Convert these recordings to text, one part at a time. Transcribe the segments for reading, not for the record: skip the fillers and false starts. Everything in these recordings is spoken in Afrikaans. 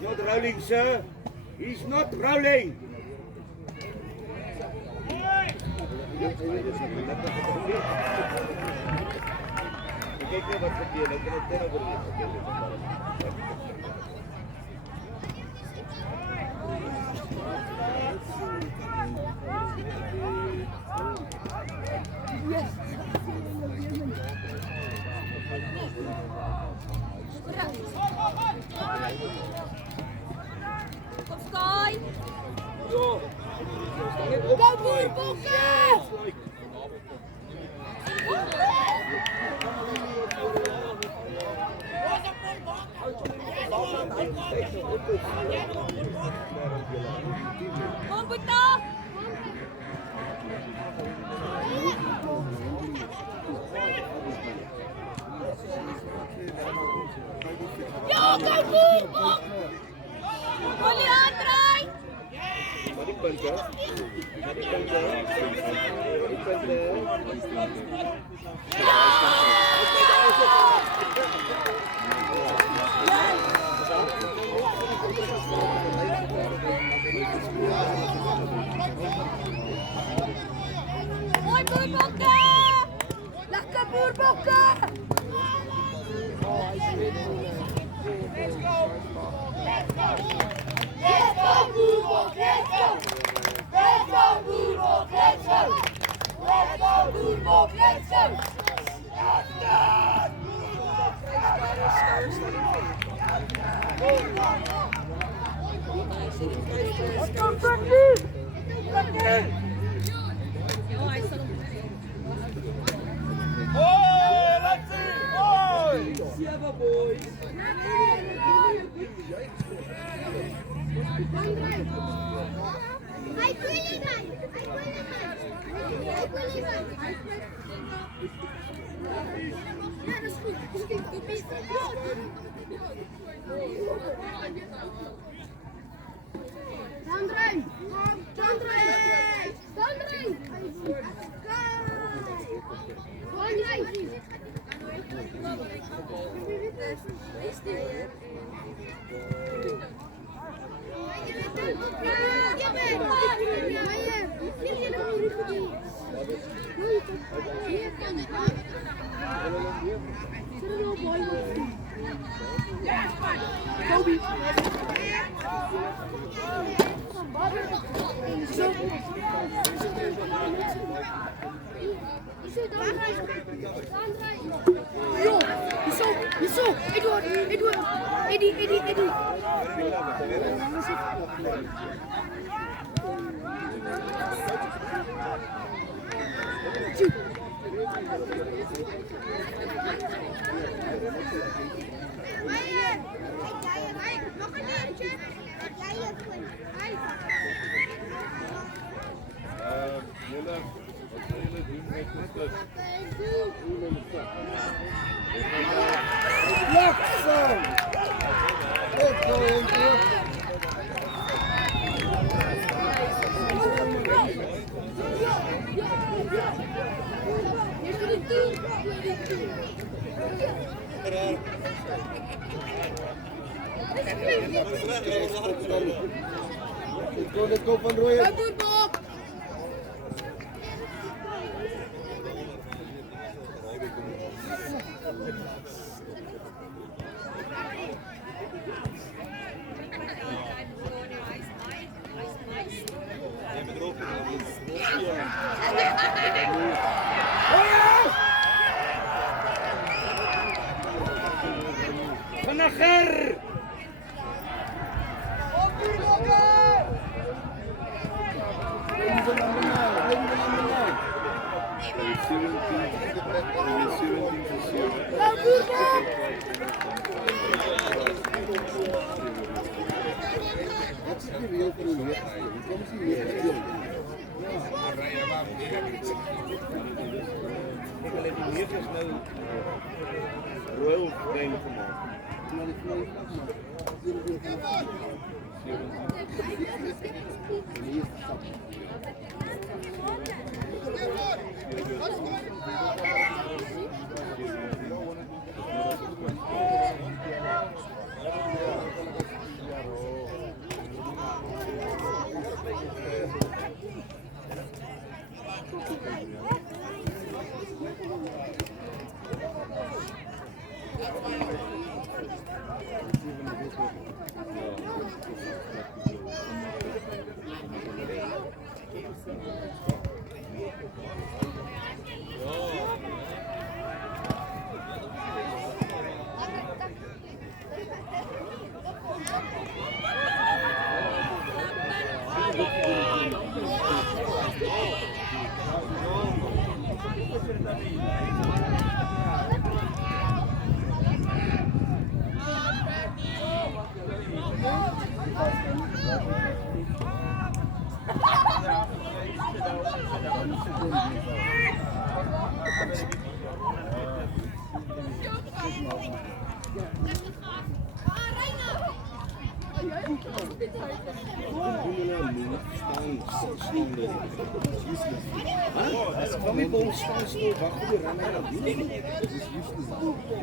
Not rolling, sir. He's not rolling. Kijk wat verkeerd, ik kan het tegen Kopstooi! Go! Go Boerbokken! Kom Boeta! Ja, go Boerbok! Ollie aandraai! Maar die punten. Maar die punten. Die punten. Mooi Boerbokken! Lekker Boerbokken! Let's go! Let's go! Let's go Boerbok! Let's go! Let's go Boerbok! Let's go! Let's go Boerbok! Let's go! Wat komt er nu? Oh, let's see! Oh! Siapa boys? Sandrijn! Sandrijn! Sandrijn! Kobe! Zo, Edward, Eddie. Nog een eentje. Muller, wat gaan jullie doen met de stuk? Jackson! Let's go, Andrew. Let's go, Van Rooyen. Zijn we erop? Vinniger! Wat is die reël vir die week? Kom ons hier speel. Ek wil net die neefs nou royal game gemaak. Maar die vloei pas maar. As ek van my bal staan stil, wag vir die renner na doen. Dit is useless.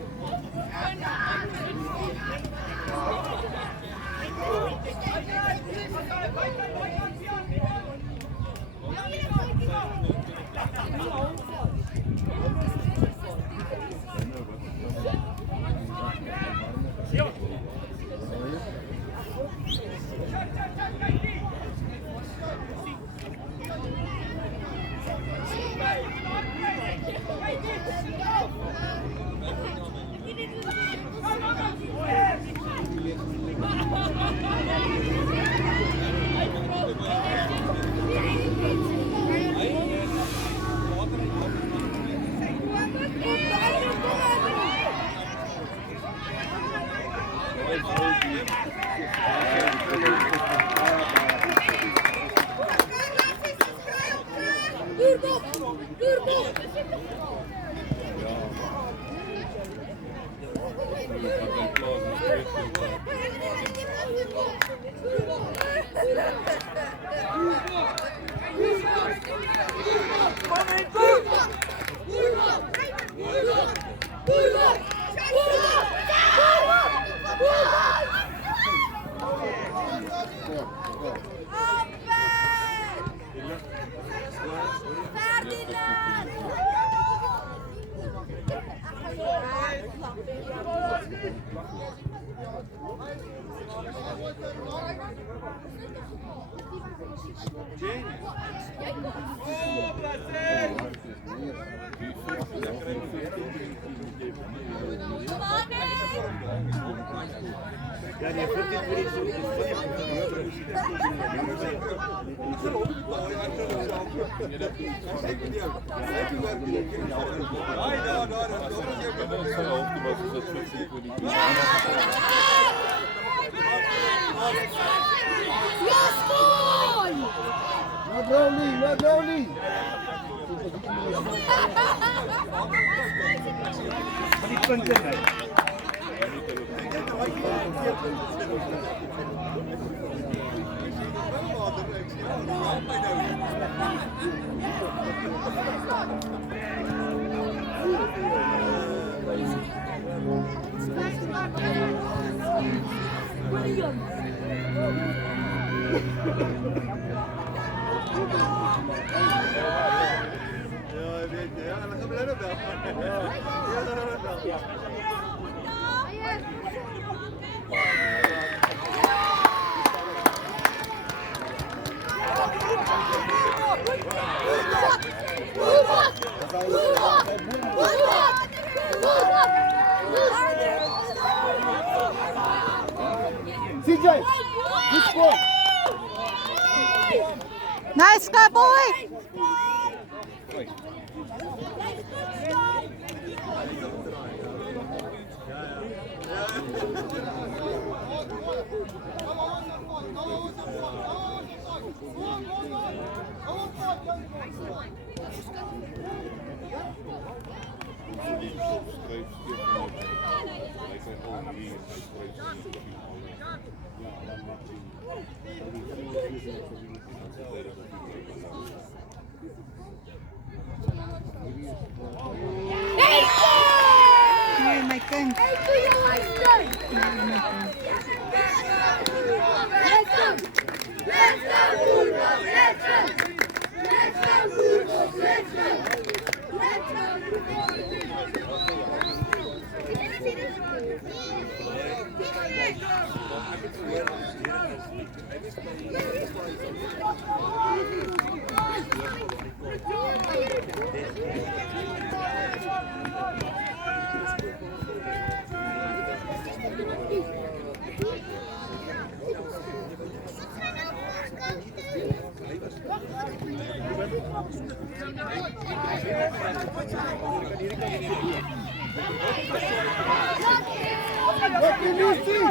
CJ, good score. Nice ka, boy! Ay, my God. What can you see?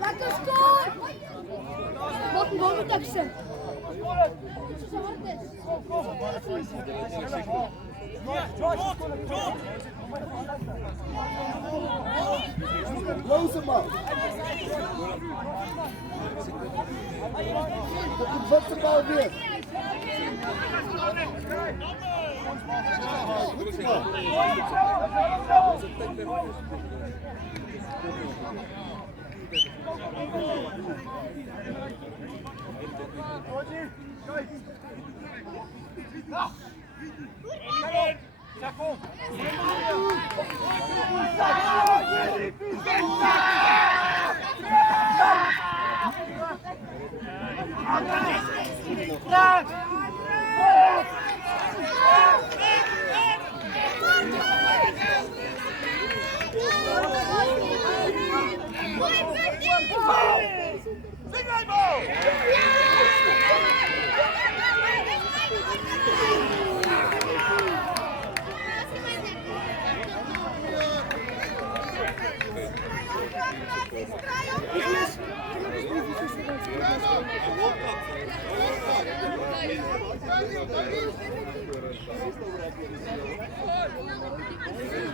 Lekker score! Wat een boventeksten. Close him up. Wat de bal weer.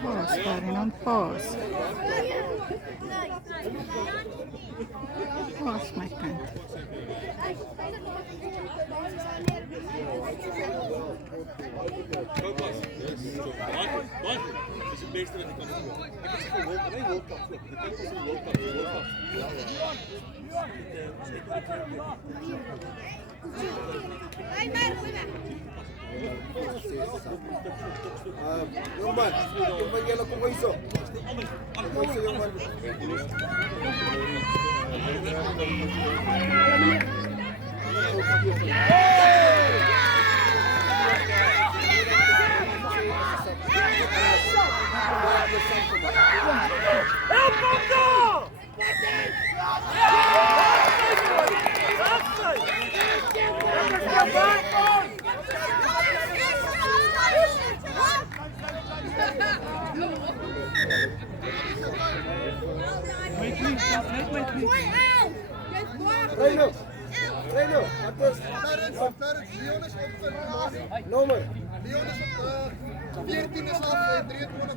Pause, Ferdinand, pause. Pause, my friend. Yoman, yung magyala ko kayo. Kayo Yoman. Reino, Reino, atas. Nomor. Leon is op 14 is af 23.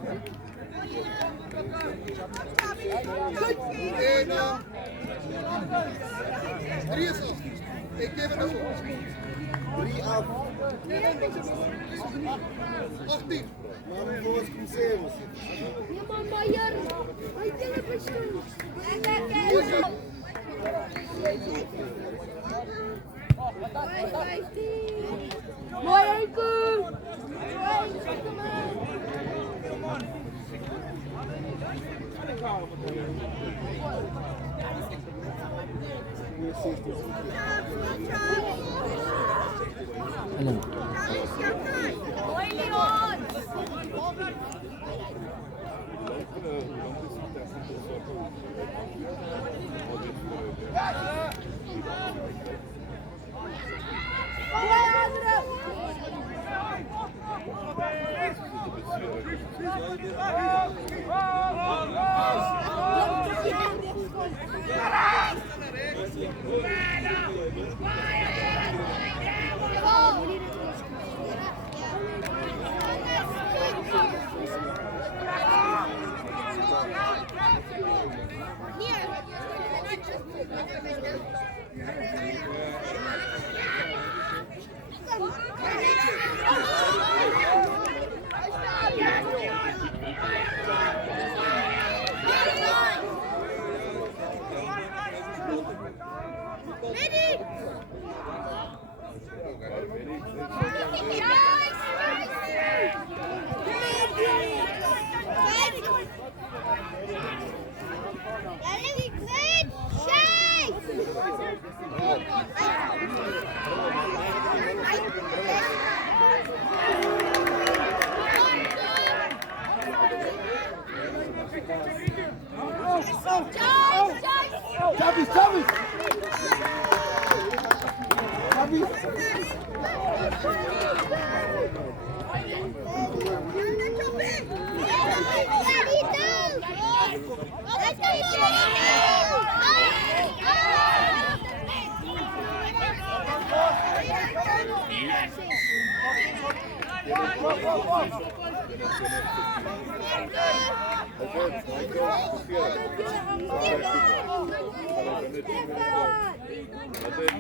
En 3 is af. Ik geef het op. 3 af. 18. Maar vamos começamos. Mooi, Enku!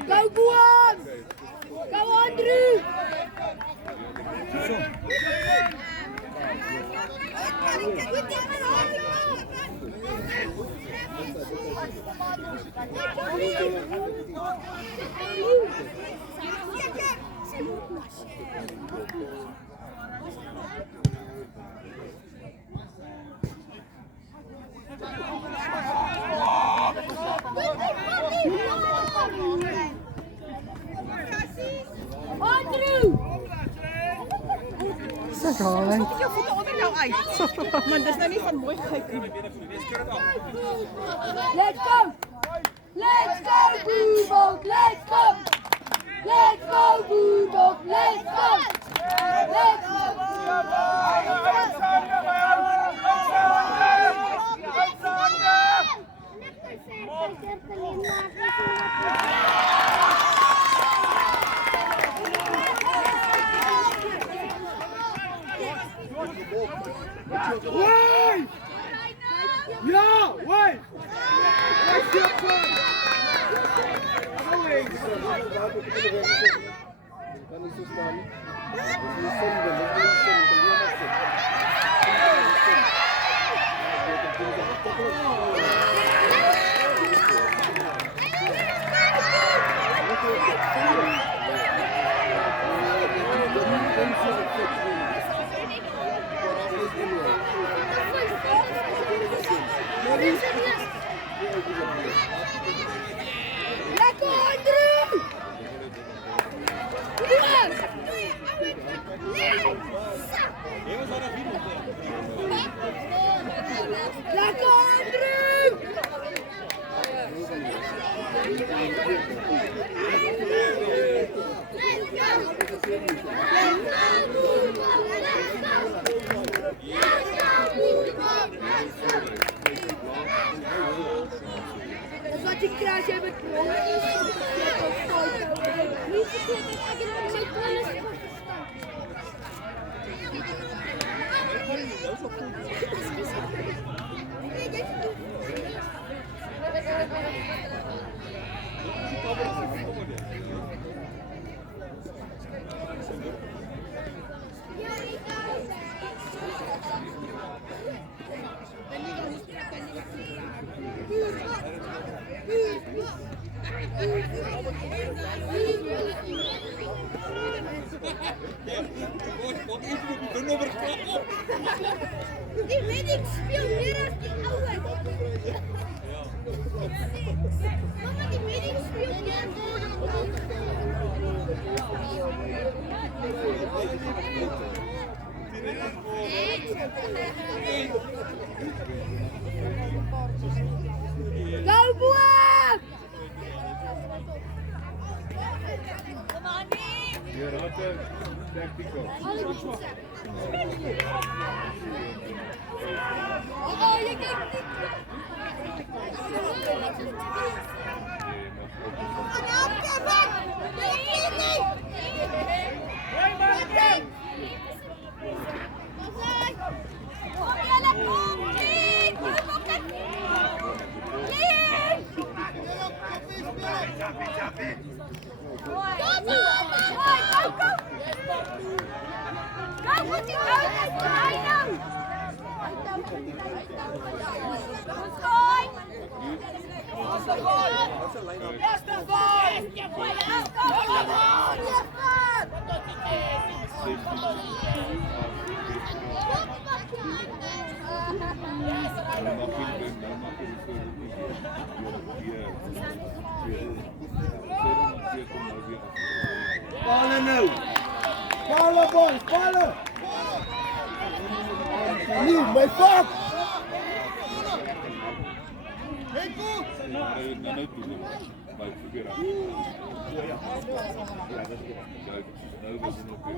Go, Guan! Go on, Drew! Zeg al, hè. Je voeten onder nou uit. Maar dat is nou niet van mooi gekeken. Let's go! Let's go, Bulldog! Let's go! Let's go, Bulldog! Let's go! Let's go! Wait! Ja, wait! What's your plan? Kan niet zo staan. Dat is niet zonde, dat is niet Lekker, Andrew! Lekker, Andrew! Dat is wat ik krijg met Die weet ik speel meer als die oude. Mama, die meeting speelt Go, boy! Come on, You're not tactical. Oh, you get it! Ballen nou. Ballen, boys, ballen. Niet, my fuck. Hey, goed! Nou toe. Maar probeer aan. Nou was het nog weer.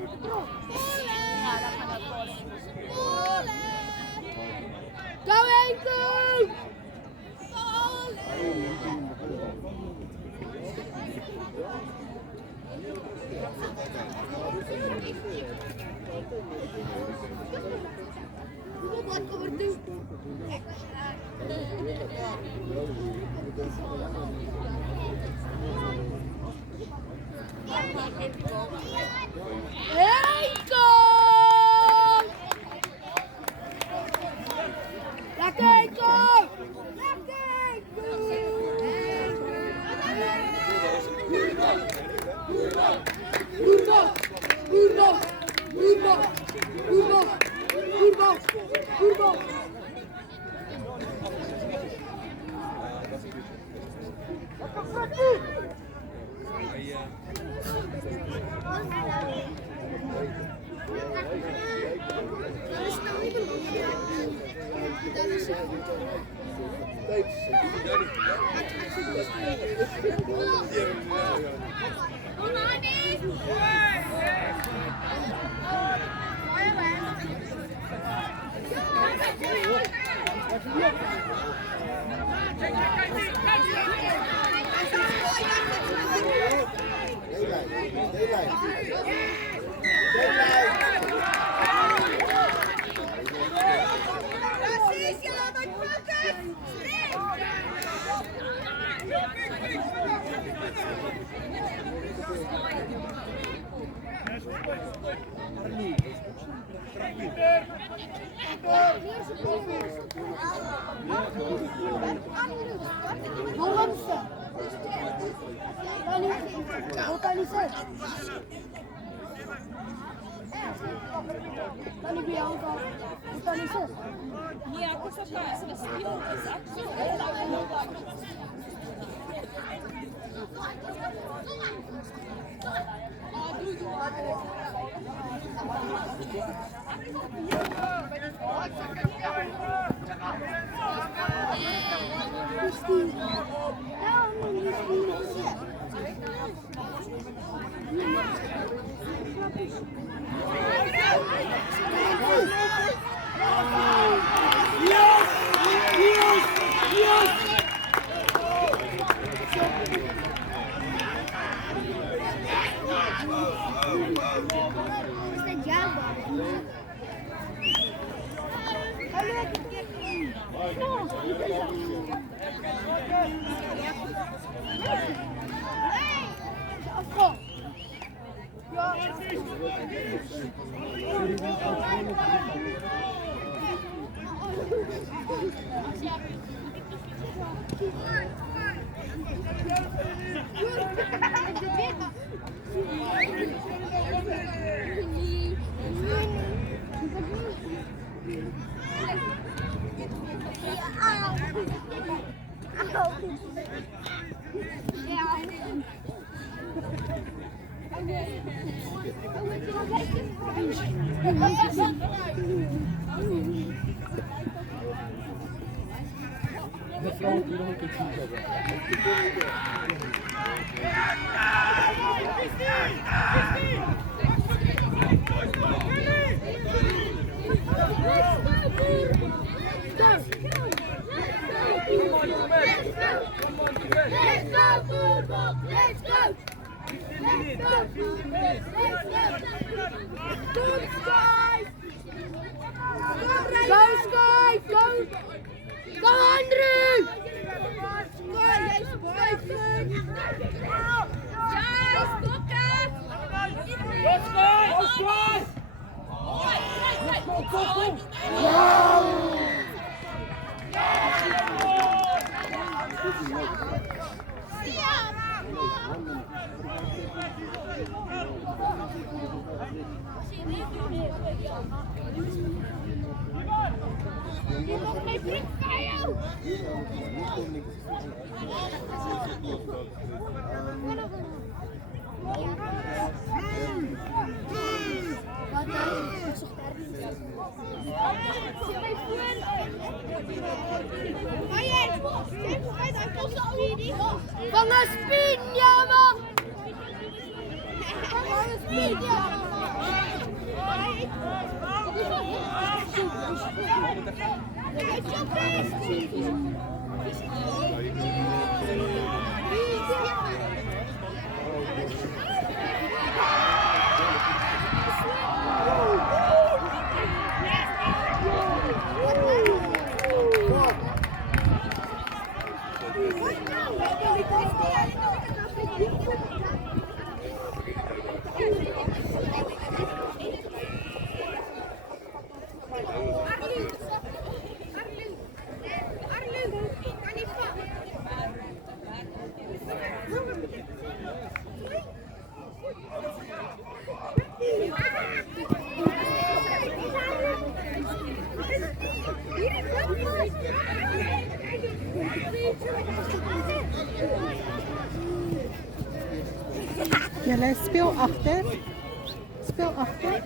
Go, Enku! Wat kom er nu? Enku! Lekker, Enku! Ow! Go, Sky! Go! Go, Andrew! Vamos spinja, man! Vamos spinja! Julle speel agter. Speel agter.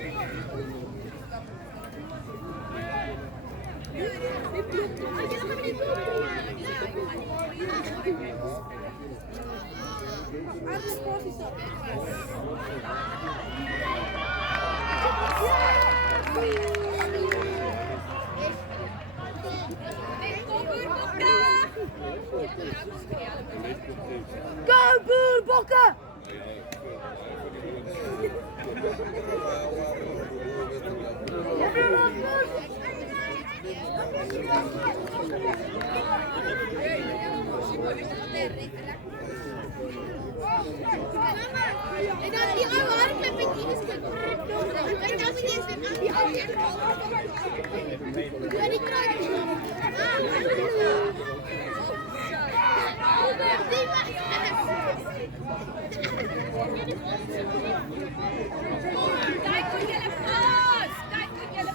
Go, Boer, Bokken! En dan die ou hardloopetjie is dit. En dan sien jy die ou weer. Ja, die kruik. Kyk hoe jy pas. Kyk hoe jy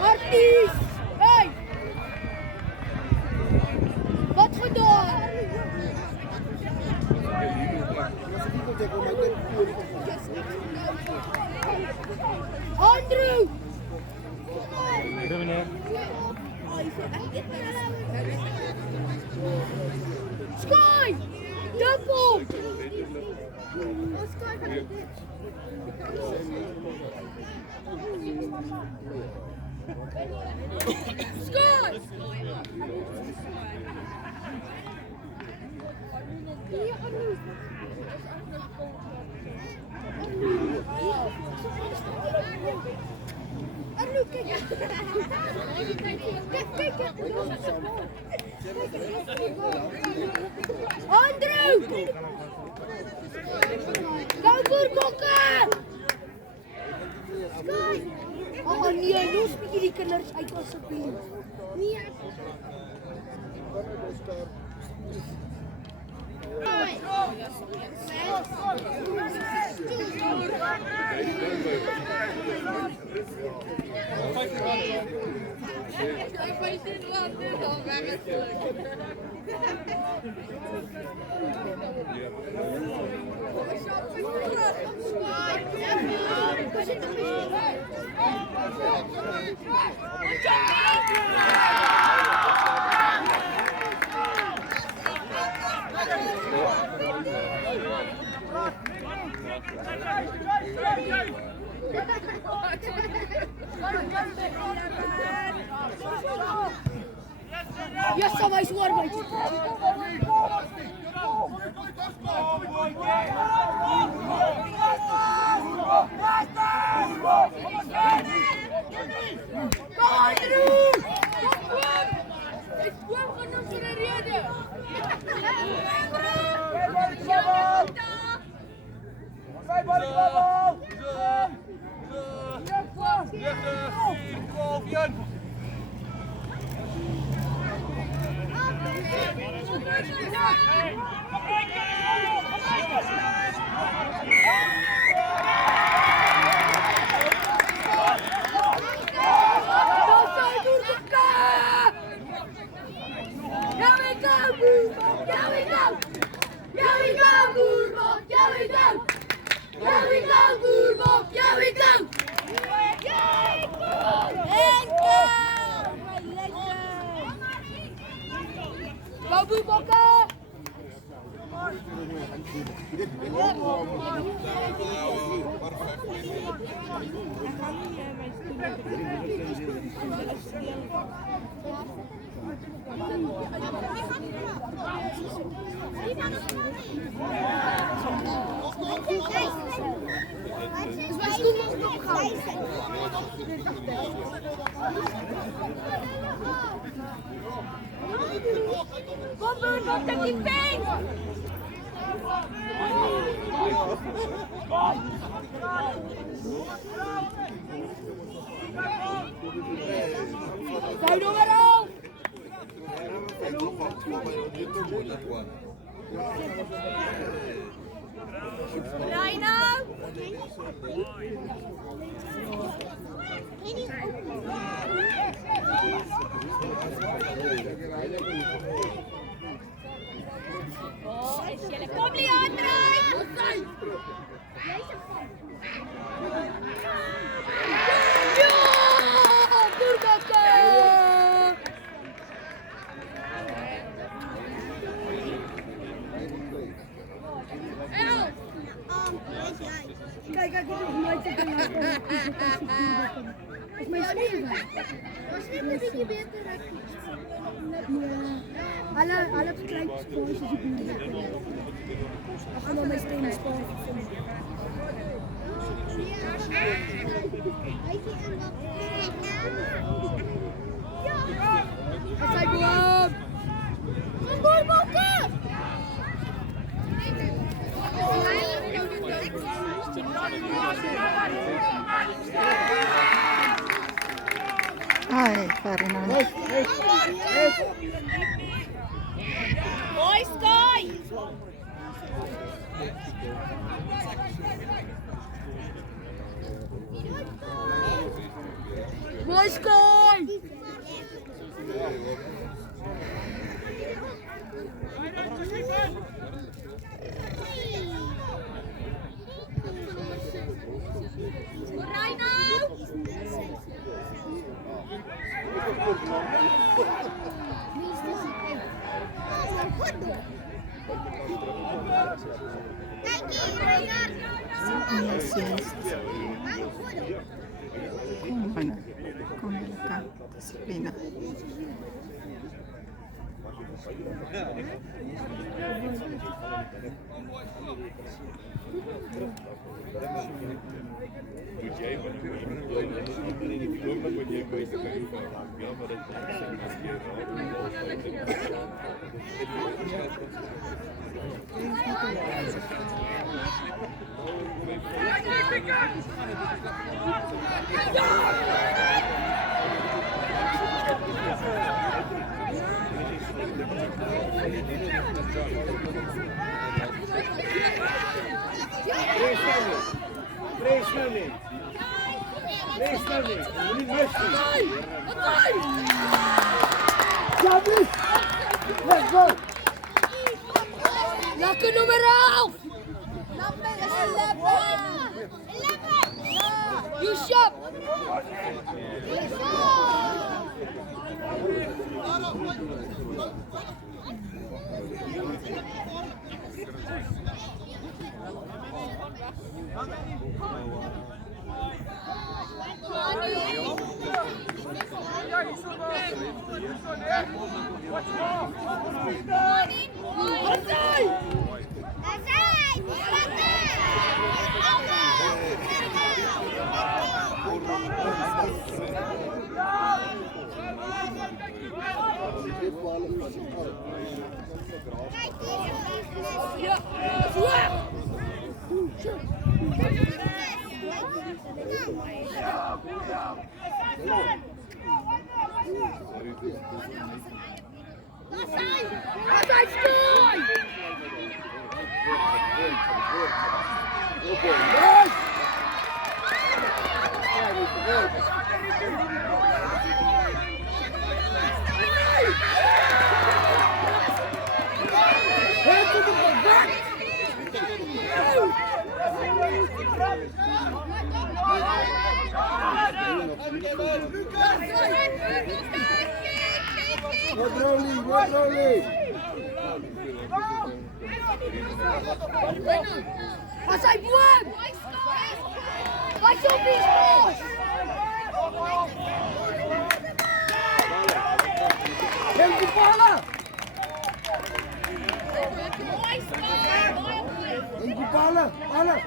Artis! Hey! Wat gedaan? Andrew! Sky! Double! Sky! Andrew! Go voor Bokken! Oh nee, los bietjie die kinders uit asseblief. Nee. Jeszcze mais warmać. Babu Boka! Bobo, não tem que bem! Vai no verão! Raina! Kom Leandra! Ja! Burbakke! Kijk, ik heb het nooit gedaan. Is mijn schoenen daar? Was niet een beetje beter? Ja. Alle bekijkt sportjes die doen. Allemaal mijn stenen sport. Wat zijn we op? Een boerbokken! Ai, Ferdinand. Oi, Sky! Boa, Sky! Yes, yes. Bueno, con acá, disciplina. Doet jij maar ik geloof dat wat jij weet, ja, maar dat is een keer Presnamente. Niet mesje. Let's go! Lekker nummer 11! Nummer 11! Yusuf! Wat zijn boem? Wat is op die sport? Hem te vallen! Hem te vallen! Vallen!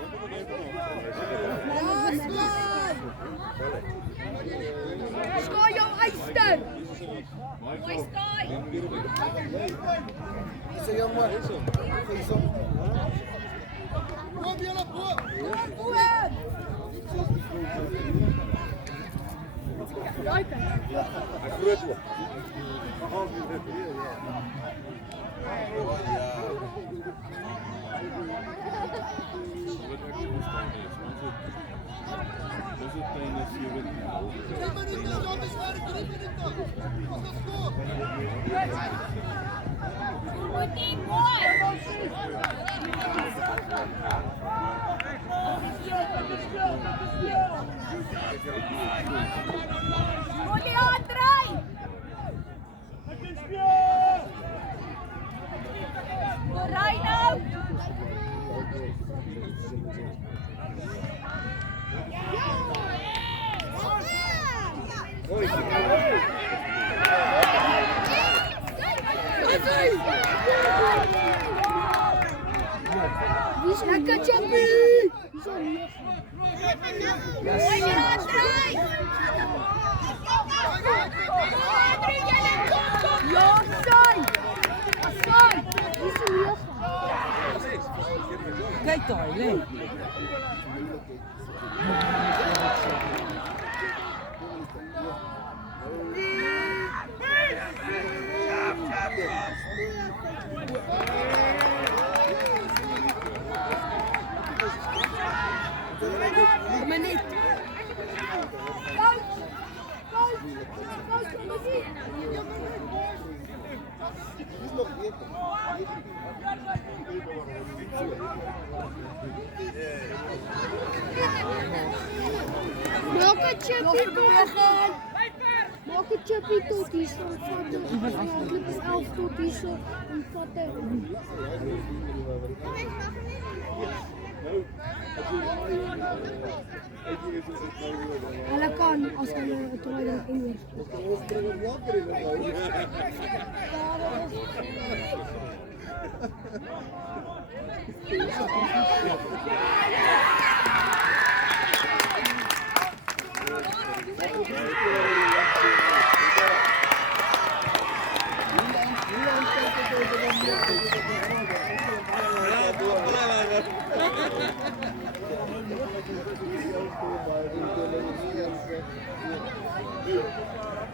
Sky jouw eisten! Mooi Sky! Is er jammer? Kom jullie voor! Lekker Chappie! Kijk daar, nee. Maar niet. Welke Chappie doorgaan? Welke Chappie totties? Het is 11 totties. En dat kan als we het rijden in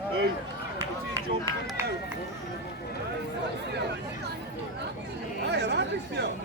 Hey, ik zie John. Uspel.